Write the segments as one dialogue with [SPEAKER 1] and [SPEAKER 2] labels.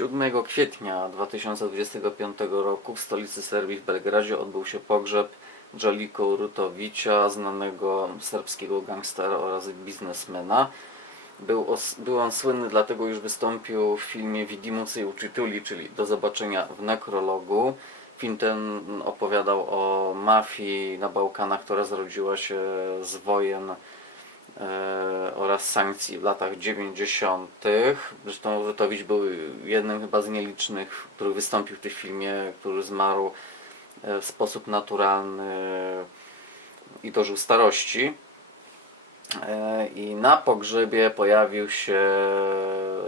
[SPEAKER 1] 7 kwietnia 2025 roku w stolicy Serbii w Belgradzie odbył się pogrzeb Dżaliko Rutowicia, znanego serbskiego gangstera oraz biznesmena. Był, był on słynny dlatego, iż wystąpił w filmie Widimucy i Uczytuli, czyli do zobaczenia w nekrologu. Film ten opowiadał o mafii na Bałkanach, która zrodziła się z wojen oraz sankcji w latach 90. Zresztą Rutowicz był jednym chyba z nielicznych, który wystąpił w tym filmie, który zmarł e, w sposób naturalny i dożył starości. E, I na pogrzebie pojawił się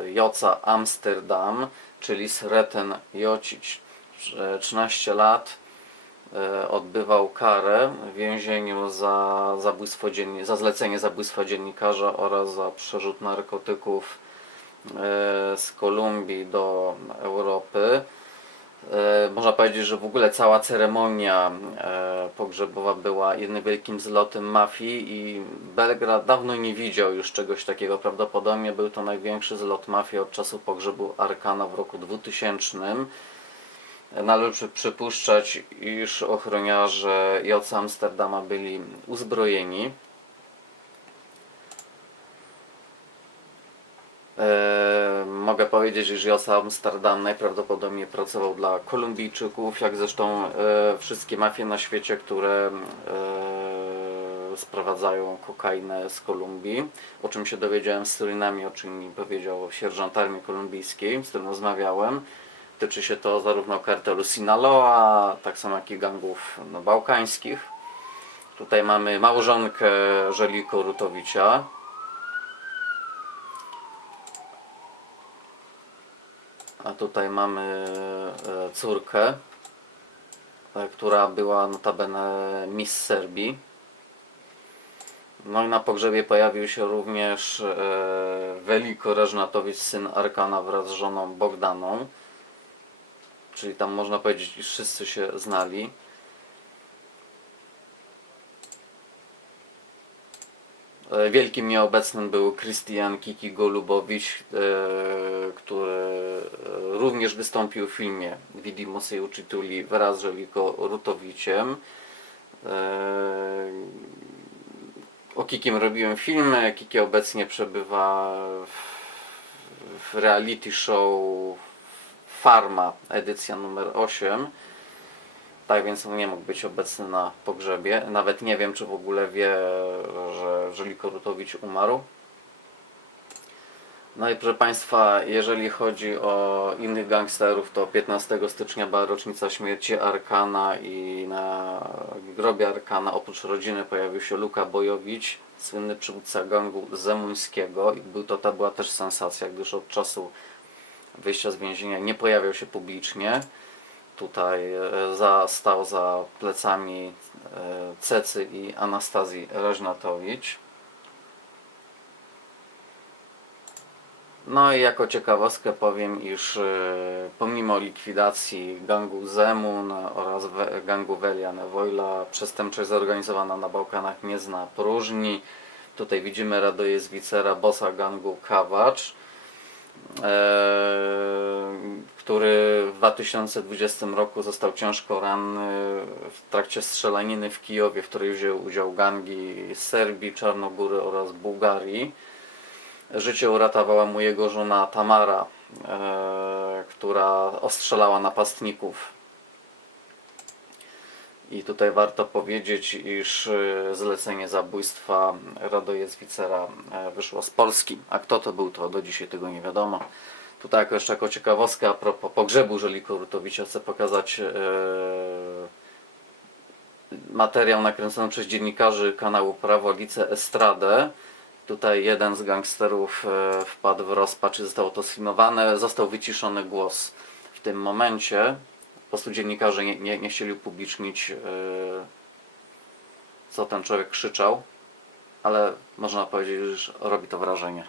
[SPEAKER 1] Joca Amsterdam, czyli Sreten Jocic. Że 13 lat e, odbywał karę w więzieniu za, zabójstwo dzienni- za zlecenie zabójstwa dziennikarza oraz za przerzut narkotyków e, z Kolumbii do Europy. E, Można powiedzieć, że w ogóle cała ceremonia e, pogrzebowa była jednym wielkim zlotem mafii i Belgrad dawno nie widział już czegoś takiego. Prawdopodobnie był to największy zlot mafii od czasu pogrzebu Arkana w roku 2000. Należy przypuszczać, iż ochroniarze Joca Amsterdama byli uzbrojeni. E, mogę powiedzieć, że Josa Amsterdam najprawdopodobniej pracował dla Kolumbijczyków, jak zresztą e, wszystkie mafie na świecie, które e, sprowadzają kokainę z Kolumbii, o czym się dowiedziałem z Surinami, o czym mi powiedział sierżant armii kolumbijskiej, z którym rozmawiałem. Tyczy się to zarówno kartelu Sinaloa, tak samo jak i gangów no, bałkańskich. Tutaj mamy małżonkę Żeliko Rutowicia, A tutaj mamy e, córkę, e, która była notabene Miss Serbii. No i na pogrzebie pojawił się również e, Veliko Reżnatowicz, syn Arkana wraz z żoną Bogdaną. Czyli tam można powiedzieć, iż wszyscy się znali. E, Wielkim nieobecnym był Krystian Kiki Golubowicz, e, który e, również wystąpił w filmie Vidimo se uczytuli wraz z Żeliko Rutowiciem. O Kikim robiłem filmy. Kiki obecnie przebywa w reality show Farma, edycja numer 8. Tak więc on nie mógł być obecny na pogrzebie. Nawet nie wiem, czy w ogóle wie, że Żeliko Rutowicz umarł. No i proszę Państwa, jeżeli chodzi o innych gangsterów, to 15 stycznia była rocznica śmierci Arkana i na grobie Arkana oprócz rodziny pojawił się Luka Bojowicz, słynny przywódca gangu zemuńskiego. I był to, to była też sensacja, gdyż od czasu wyjścia z więzienia nie pojawiał się publicznie. Tutaj e, za, stał za plecami e, Cecy i Anastazji Reżnatowicz. No i jako ciekawostkę powiem, iż e, pomimo likwidacji gangu Zemun oraz gangu Veliane Wojla, przestępczość zorganizowana na Bałkanach nie zna próżni. Tutaj widzimy Radoje z Wicera, bossa gangu Kawacz, który w 2020 roku został ciężko ranny w trakcie strzelaniny w Kijowie, w której wziął udział gangi z Serbii, Czarnogóry oraz Bułgarii. Życie uratowała mu jego żona Tamara, e, która ostrzelała napastników. I tutaj warto powiedzieć, iż e, zlecenie zabójstwa Radoje Zwicera e, wyszło z Polski. A kto to był, to do dzisiaj tego nie wiadomo. Tutaj jako jeszcze jako ciekawostkę a propos pogrzebu Żeliko Rutowicza chcę pokazać e, materiał nakręcony przez dziennikarzy kanału Prawo Lice Estradę. Tutaj jeden z gangsterów wpadł w rozpacz i zostało to sfilmowane. Został wyciszony głos w tym momencie. Prostu dziennikarze nie, nie, nie chcieli upublicznić, e, co ten człowiek krzyczał, ale można powiedzieć, że robi to wrażenie.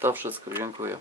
[SPEAKER 1] To wszystko, dziękuję.